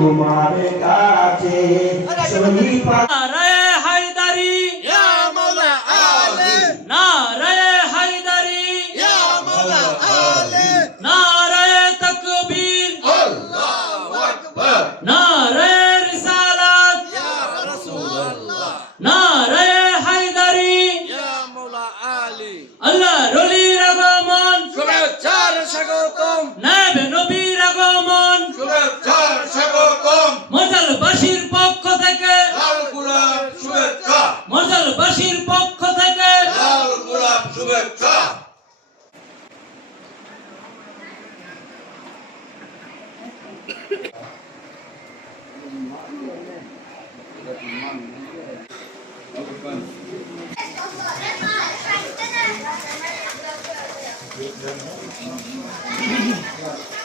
তোমার কাছে নারে হায়দারি ইয়া মাওলা আলী নারে হায়দারি ইয়া মাওলা আলী নারে তাকবীর আল্লাহু আকবার নারে রিসালাত ইয়া রাসূলুল্লাহ নারে হায়দারি ইয়া মাওলা আলী আল্লাহ রলির আগমন শুভেচ্ছার স্বাগতম নবী নবীর আগমন শুভেচ্ছার স্বাগতম মর্যালবাসীর পক্ষ থেকে লাল গোলাপ শুভেচ্ছা মর্যালবাসীর পক্ষ থেকে লাল গোলাপ শুভেচ্ছা Thank you.